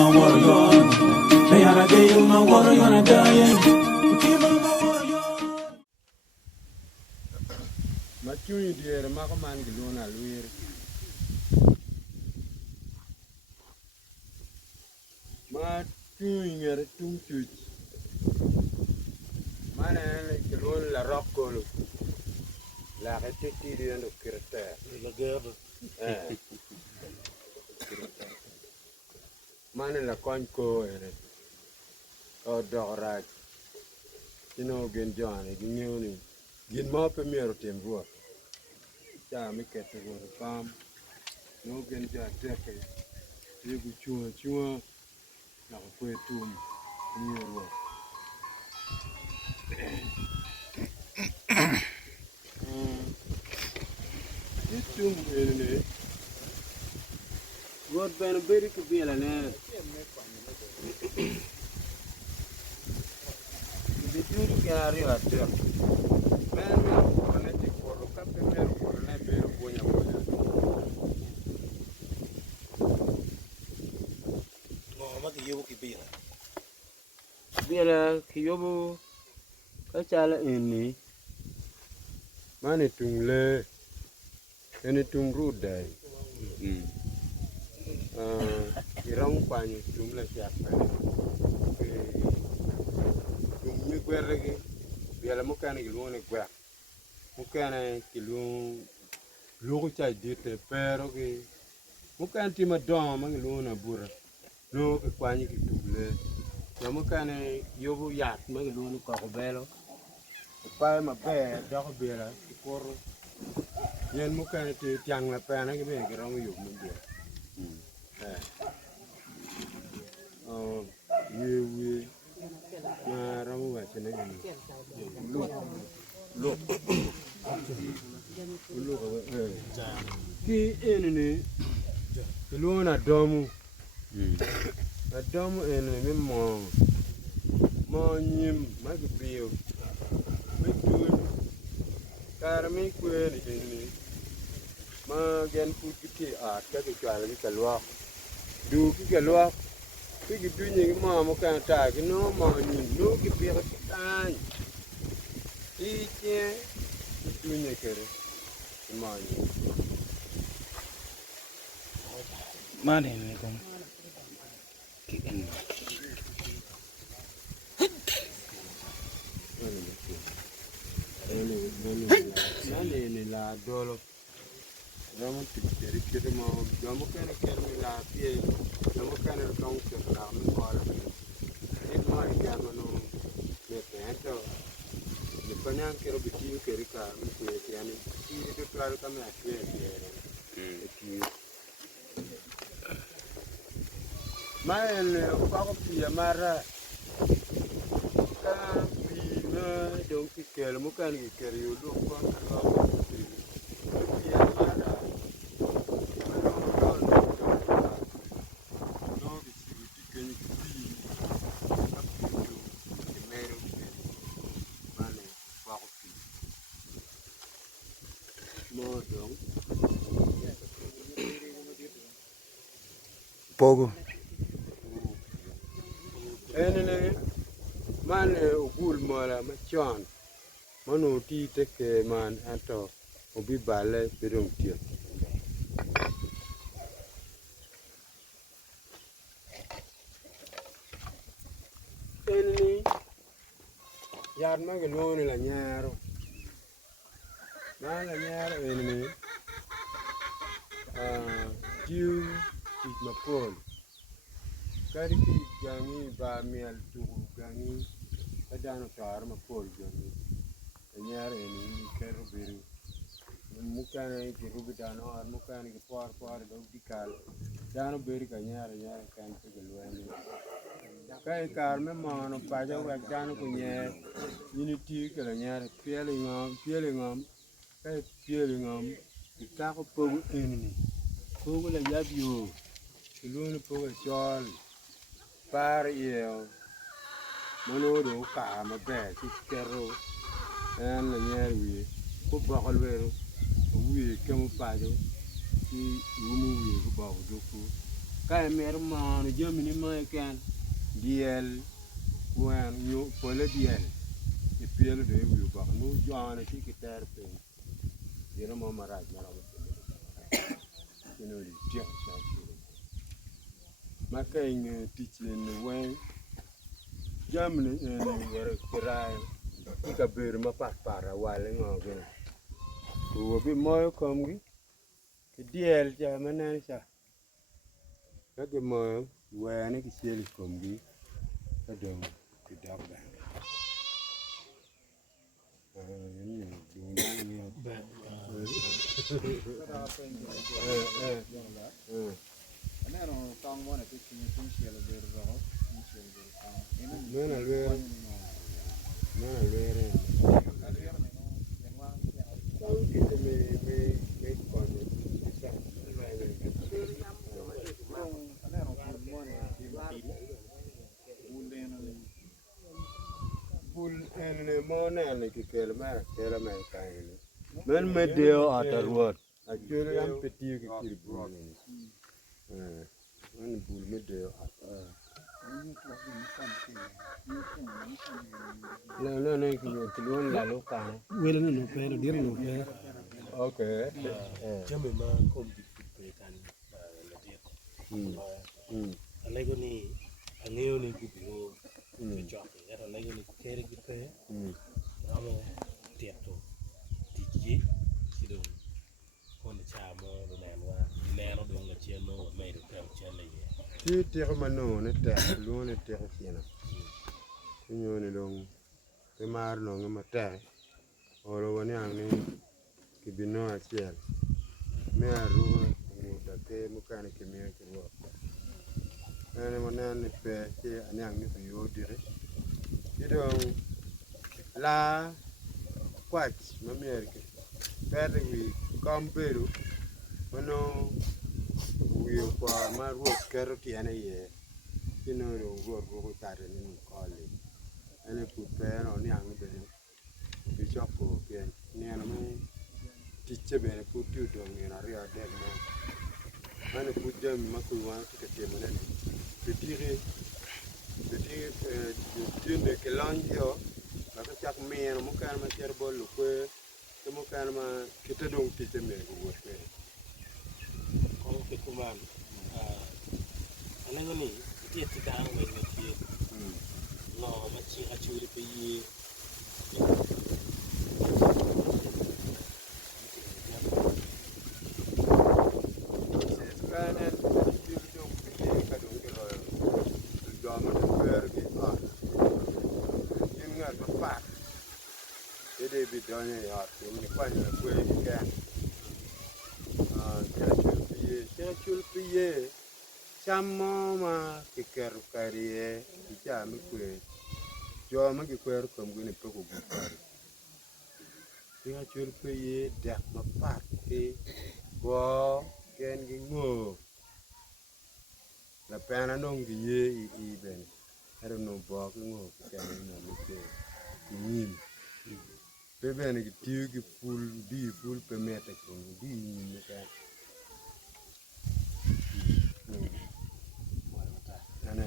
my warrior. They are a day of my warrior and dying. Matui dear Makaman Giluna Luir. Matui near a tomb church. Mana Gilun La Roccolo. La Retiti and the Kirta. La guerre. Mana la Conco or Dorak. You know, Gen John, you Gin Mop a mirror timber. Yeah, make it to the farm. No Gen John, take you go chew, now put tomb near work. This tomb in it. What been a very good deal and the duty carry at them. Man, magnetic for a captain for an ember of Boya. No, ma che io che bene. Bia Kyobo Kachala in me. Manitung le anytung rude day. Irong Pani, Tumla Japa. You guerregi, Biala Mukani Luna Gua. Mukana Kilun Lucha did a perogi. Mukanti Madom and Luna Bura. No, Kwani Tule. Yamukane Yobu Yat, Magaluna Corobello. The pile my bear, Docabella, the quarrel. Yen Mukani Tiang La Pana, you make it on you. Oh, you Ramu was an enemy. Look, Key enemy, the Luna Domu. A dumb enemy, Monim, Magapio. Make good. Carame queer enemy. Magan put art, take a child, you can walk. Do kick a walk. Piggy doing mamma can't tag, no money, no give you a time. Each year, doing a carry. Money. Money, come. Money, la dollar. Ramu tikeri kiri mo, ramu kana kiri la pie, ramu kana kong kiri la mi kola. Ini mo ikan no mepento. Ni panyang kiri biti kiri ka mi kue tiani. Ini tu tual kami akue kiri. Main kau pia mara. Kan pina dong kiri mukan kiri ulu kau kalau pia mara. Pogo. Enene man ugul mala machon manu ti teke man anto obi bale bidong tio enene yar magalone la nyaro na la nyaro enene tiu tik mapol kari ki gangi ba miel tu gangi adano tar mapol gangi nyar eni kero biru mukane ki rubidano ar mukane ki por do dikal dano beri ka nyar kan te gelwani kai kar me mano pa jo ga dano ku nye unity ka nyar pieli ngam kai pieli ngam ka ko pogu eni pogu la yabio kiluni pogu chol par yeo monodo ka ma be ki kero en la nyer wi ko bakal wero wi kemu pajo ki wumu wi ko ba do ko ka mer man jamni ma kan diel wan yo pole diel e piel de wi ba no jana ti ki ter pe dira mo maraj mara mo no di tiak sa ma ka in tichin wen jamni en wera kirai ka ber ma para wale ngoge ko bi moyo komgi ki diel ja manan sa ka ge moyo wane ki sel komgi ka dong ki dog ba Pul ene mona ne ki kele ma kaine men me deo atarwot a chule am peti ki kiri bul men bul me deo no ki tulun la lo ka Wele no pero dir no pero. okay Jame ma kom di pe kan la dir. Alego ni angeo ni gubiyo ke joke. Era alego ni kere gi pe. Amo tieto. Tiji sido kon chamo do nenwa. Neno do nga cheno mai do tem chele ye. ti tiro mano ne te lu ne tiro kina kunyo ne dong ke mar no ngama te oro wani angni kibino achiel me aru muda ke mukane kimio kirwa ene manane pe che anyang ni yo dire idong la kwach mamerike perde wi kamberu mano wi kwa maru kero tiene ye kino ro go tare ni kole ene pu pero ni ang be bi choko ke ni ana me tiche be pu tu do ni na ria de na ane pu jam ma ku wa ke te mane petire tiene ke lanjo la ka chak me mo kan ma cher bol ko mo kan ma kite dong tiche me go wo ke Kong ke kuman. Alego ni dia tidak ngwe ngaji. No machi achuri pe ye. kanan ti dong ke ka dong ke ro do ma ber ki in ngat ma pa ede bi donye ya ni pa ni ko ni kan chul piye chamo ma ki ker karie ki chami kwe jo ma ki kwer kom gini pe ko gupar tinga chul piye dak ma pat ki go ken gi ngo la pena nong gi ye I ben ero no bo ki ngo ki chami na mi kwe nim pe ben ki tiu ki full pe meta ko di ni ka no